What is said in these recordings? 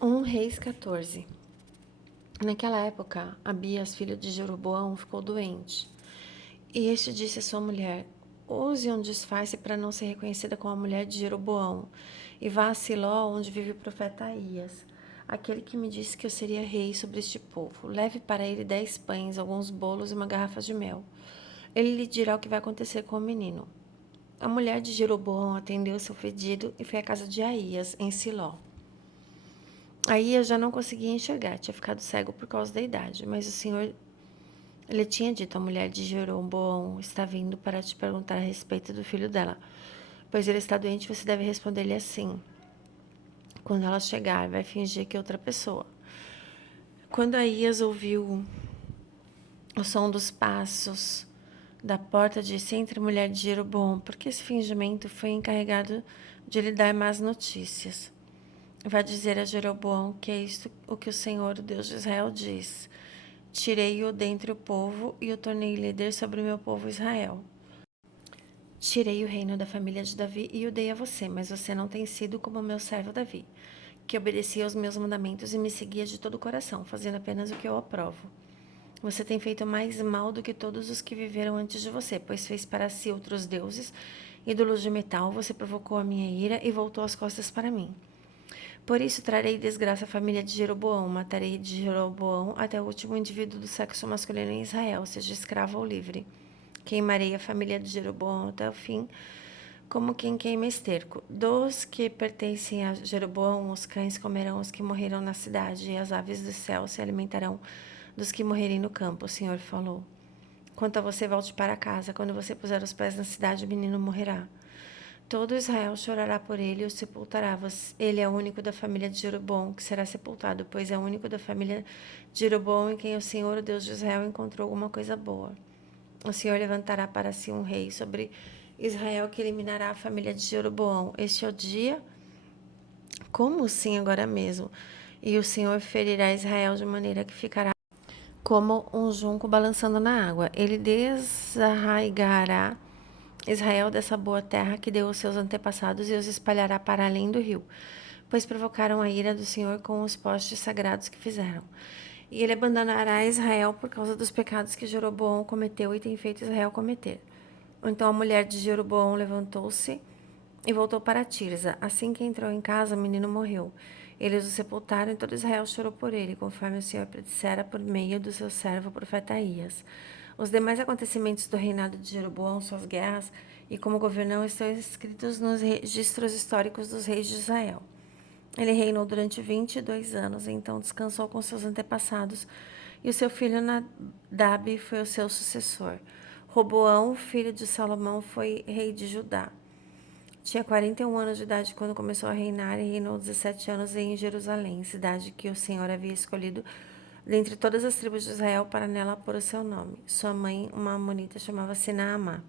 Reis 14. Naquela época, Abias, filho de Jeroboão, ficou doente. E este disse à sua mulher: use um disfarce para não ser reconhecida como a mulher de Jeroboão, e vá a Siló, onde vive o profeta Aías, aquele que me disse que eu seria rei sobre este povo. Leve para ele 10 pães, alguns bolos e uma garrafa de mel. Ele lhe dirá o que vai acontecer com o menino. A mulher de Jeroboão atendeu seu pedido e foi à casa de Aías, em Siló. Aías já não conseguia enxergar, tinha ficado cego por causa da idade, mas o Senhor lhe tinha dito: a mulher de Jeroboão está vindo para te perguntar a respeito do filho dela, pois ele está doente. Você deve responder-lhe assim: quando ela chegar, vai fingir que é outra pessoa. Quando Aías ouviu o som dos passos da porta, disse: entre mulher de Jeroboão, porque esse fingimento foi encarregado de lhe dar más notícias. Vá dizer a Jeroboão que é isto o que o Senhor, o Deus de Israel, diz: tirei-o dentre o povo e o tornei líder sobre o meu povo Israel. Tirei o reino da família de Davi e o dei a você, mas você não tem sido como o meu servo Davi, que obedecia aos meus mandamentos e me seguia de todo o coração, fazendo apenas o que eu aprovo. Você tem feito mais mal do que todos os que viveram antes de você, pois fez para si outros deuses, ídolos de metal. Você provocou a minha ira e voltou as costas para mim. Por isso trarei desgraça à família de Jeroboão, matarei de Jeroboão até o último indivíduo do sexo masculino em Israel, seja escravo ou livre. Queimarei a família de Jeroboão até o fim, como quem queima esterco. Dos que pertencem a Jeroboão, os cães comerão os que morreram na cidade, e as aves do céu se alimentarão dos que morrerem no campo, o Senhor falou. Quanto a você, volte para casa. Quando você puser os pés na cidade, o menino morrerá. Todo Israel chorará por ele e o sepultará. Ele é o único da família de Jeroboão que será sepultado, pois é o único da família de Jeroboão em quem o Senhor, o Deus de Israel, encontrou alguma coisa boa. O Senhor levantará para si um rei sobre Israel que eliminará a família de Jeroboão. Este é o dia, como sim agora mesmo. E o Senhor ferirá Israel de maneira que ficará como um junco balançando na água. Ele desarraigará Israel dessa boa terra que deu aos seus antepassados e os espalhará para além do rio, pois provocaram a ira do Senhor com os postes sagrados que fizeram. E ele abandonará Israel por causa dos pecados que Jeroboão cometeu e tem feito Israel cometer. Então a mulher de Jeroboão levantou-se e voltou para Tirza. Assim que entrou em casa, o menino morreu. Eles o sepultaram e todo Israel chorou por ele, conforme o Senhor predissera por meio do seu servo, o profeta Aías. Os demais acontecimentos do reinado de Jeroboão, suas guerras e como governou, estão escritos nos registros históricos dos reis de Israel. Ele reinou durante 22 anos, então descansou com seus antepassados, e o seu filho Nadab foi o seu sucessor. Roboão, filho de Salomão, foi rei de Judá. Tinha 41 anos de idade quando começou a reinar e reinou 17 anos em Jerusalém, cidade que o Senhor havia escolhido dentre todas as tribos de Israel para nela pôr o seu nome. Sua mãe, uma amonita, chamava-se Naamá.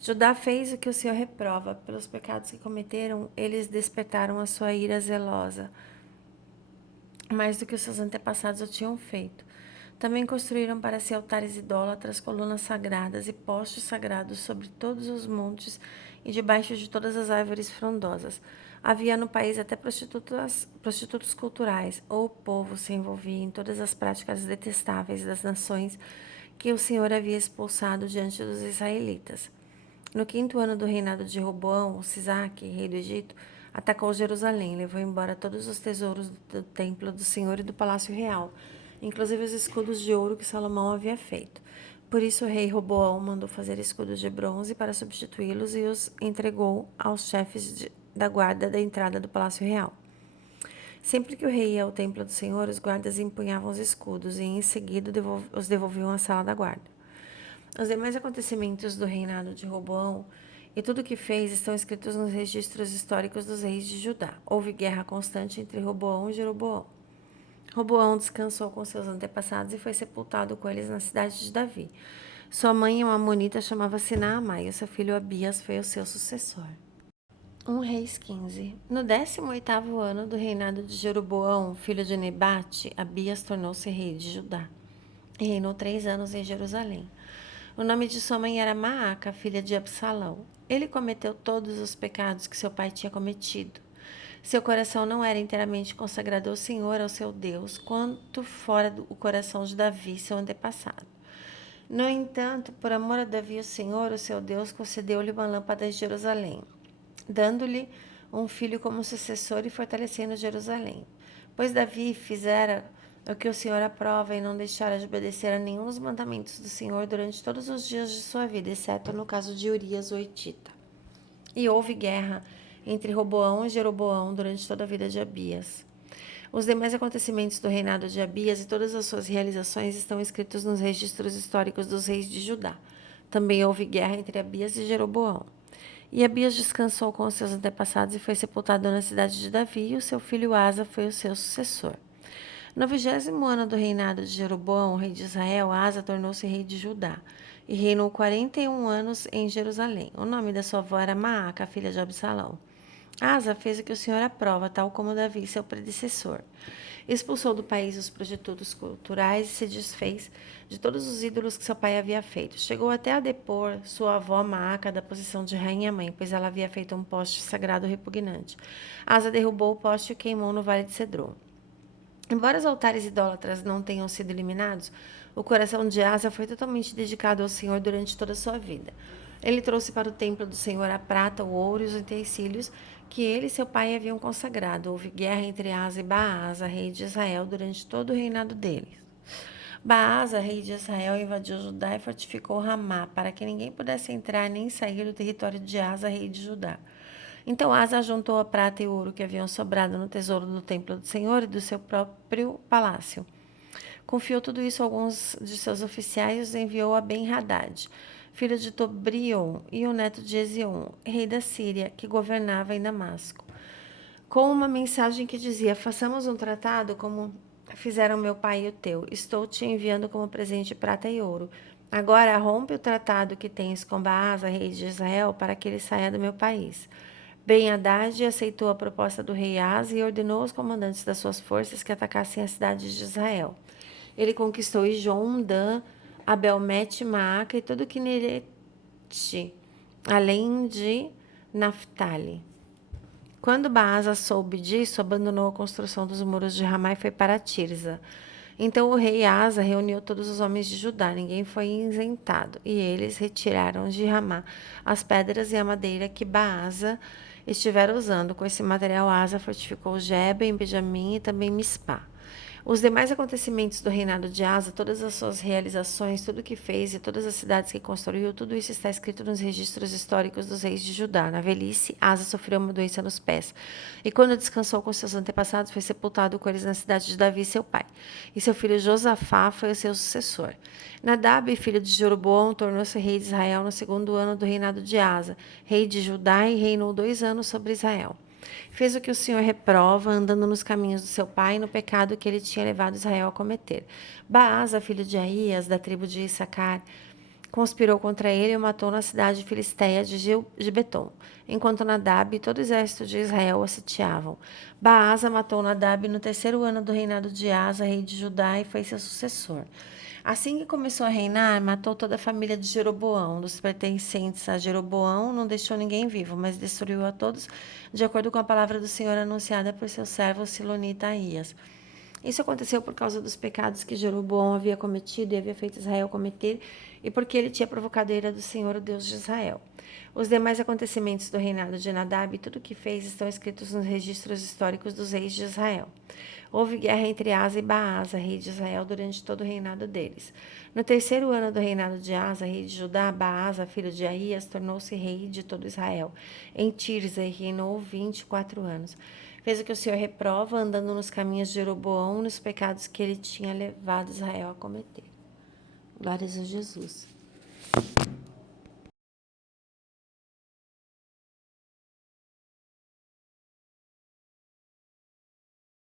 Judá fez o que o Senhor reprova. Pelos pecados que cometeram, eles despertaram a sua ira zelosa, mais do que os seus antepassados o tinham feito. Também construíram para si altares idólatras, colunas sagradas e postes sagrados sobre todos os montes e debaixo de todas as árvores frondosas. Havia no país até prostitutos culturais. O povo se envolvia em todas as práticas detestáveis das nações que o Senhor havia expulsado diante dos israelitas. No 5º ano do reinado de Roboão, Sisaque, rei do Egito, atacou Jerusalém, levou embora todos os tesouros do templo do Senhor e do palácio real, inclusive os escudos de ouro que Salomão havia feito. Por isso o rei Roboão mandou fazer escudos de bronze para substituí-los e os entregou aos chefes da guarda da entrada do palácio real. Sempre que o rei ia ao templo do Senhor, os guardas empunhavam os escudos e em seguida os devolviam à sala da guarda. Os demais acontecimentos do reinado de Roboão e tudo o que fez estão escritos nos registros históricos dos reis de Judá. Houve guerra constante entre Roboão e Jeroboão. Roboão descansou com seus antepassados e foi sepultado com eles na cidade de Davi. Sua mãe, uma amonita, chamava-se Naamá, e seu filho Abias foi o seu sucessor. Reis 15. No 18º ano do reinado de Jeroboão, filho de Nebate, Abias tornou-se rei de Judá e reinou 3 anos em Jerusalém. O nome de sua mãe era Maaca, filha de Absalão. Ele cometeu todos os pecados que seu pai tinha cometido. Seu coração não era inteiramente consagrado ao Senhor, ao seu Deus, quanto fora do coração de Davi, seu antepassado. No entanto, por amor a Davi, o Senhor, o seu Deus, concedeu-lhe uma lâmpada em Jerusalém, dando-lhe um filho como sucessor e fortalecendo Jerusalém. Pois Davi fizera o que o Senhor aprova e não deixara de obedecer a nenhum dos mandamentos do Senhor durante todos os dias de sua vida, exceto no caso de Urias o Hitita. E houve guerra entre Roboão e Jeroboão durante toda a vida de Abias. Os demais acontecimentos do reinado de Abias e todas as suas realizações estão escritos nos registros históricos dos reis de Judá. Também houve guerra entre Abias e Jeroboão. E Abias descansou com os seus antepassados e foi sepultado na cidade de Davi, e o seu filho Asa foi o seu sucessor. No 20º ano do reinado de Jeroboão, rei de Israel, Asa tornou-se rei de Judá e reinou 41 anos em Jerusalém. O nome da sua avó era Maaca, filha de Absalão. Asa fez o que o Senhor aprova, tal como Davi, seu predecessor. Expulsou do país os prostitutos culturais e se desfez de todos os ídolos que seu pai havia feito. Chegou até a depor sua avó Maaca da posição de rainha-mãe, pois ela havia feito um poste sagrado repugnante. Asa derrubou o poste e o queimou no vale de Cedron. Embora os altares idólatras não tenham sido eliminados, o coração de Asa foi totalmente dedicado ao Senhor durante toda a sua vida. Ele trouxe para o templo do Senhor a prata, o ouro e os utensílios que ele e seu pai haviam consagrado. Houve guerra entre Asa e Baasa, rei de Israel, durante todo o reinado deles. Baasa, rei de Israel, invadiu Judá e fortificou Ramá, para que ninguém pudesse entrar nem sair do território de Asa, rei de Judá. Então Asa juntou a prata e o ouro que haviam sobrado no tesouro do templo do Senhor e do seu próprio palácio. Confiou tudo isso a alguns de seus oficiais e os enviou a Ben-Hadad, filho de Tobrion, e o neto de Ezion, rei da Síria, que governava em Damasco, com uma mensagem que dizia: façamos um tratado como fizeram meu pai e o teu. Estou te enviando como presente prata e ouro. Agora rompe o tratado que tens com Baasa, rei de Israel, para que ele saia do meu país. Ben-Hadad aceitou a proposta do rei Asa e ordenou aos comandantes das suas forças que atacassem as cidades de Israel. Ele conquistou Ijon, Dan, Abel-Met, Maaca e todo Quinerete, além de Naphtali. Quando Baasa soube disso, abandonou a construção dos muros de Ramá e foi para Tirza. Então o rei Asa reuniu todos os homens de Judá, ninguém foi isentado, e eles retiraram de Ramá as pedras e a madeira que Baasa estivera usando. Com esse material, Asa fortificou Geba em Benjamim e também Mispá. Os demais acontecimentos do reinado de Asa, todas as suas realizações, tudo o que fez e todas as cidades que construiu, tudo isso está escrito nos registros históricos dos reis de Judá. Na velhice, Asa sofreu uma doença nos pés. E quando descansou com seus antepassados, foi sepultado com eles na cidade de Davi, seu pai. E seu filho Josafá foi o seu sucessor. Nadab, filho de Jeroboão, tornou-se rei de Israel no 2º ano do reinado de Asa, rei de Judá, e reinou 2 anos sobre Israel. Fez o que o Senhor reprova, andando nos caminhos do seu pai, no pecado que ele tinha levado Israel a cometer. Baasa, filho de Aías, da tribo de Issacar, conspirou contra ele e o matou na cidade filisteia de Gibeton, enquanto Nadab e todo o exército de Israel o sitiavam. Baasa matou Nadab no 3º ano do reinado de Asa, rei de Judá, e foi seu sucessor. Assim que começou a reinar, matou toda a família de Jeroboão. Dos pertencentes a Jeroboão, não deixou ninguém vivo, mas destruiu a todos, de acordo com a palavra do Senhor anunciada por seu servo Silonita Aías. Isso aconteceu por causa dos pecados que Jeroboão havia cometido e havia feito Israel cometer, e porque ele tinha provocado a ira do Senhor, o Deus de Israel. Os demais acontecimentos do reinado de Nadab e tudo o que fez estão escritos nos registros históricos dos reis de Israel. Houve guerra entre Asa e Baasa, rei de Israel, durante todo o reinado deles. No 3º ano do reinado de Asa, rei de Judá, Baasa, filho de Aías, tornou-se rei de todo Israel, em Tirza, e reinou 24 anos. Fez o que o Senhor reprova, andando nos caminhos de Jeroboão, nos pecados que ele tinha levado Israel a cometer. Glórias a Jesus.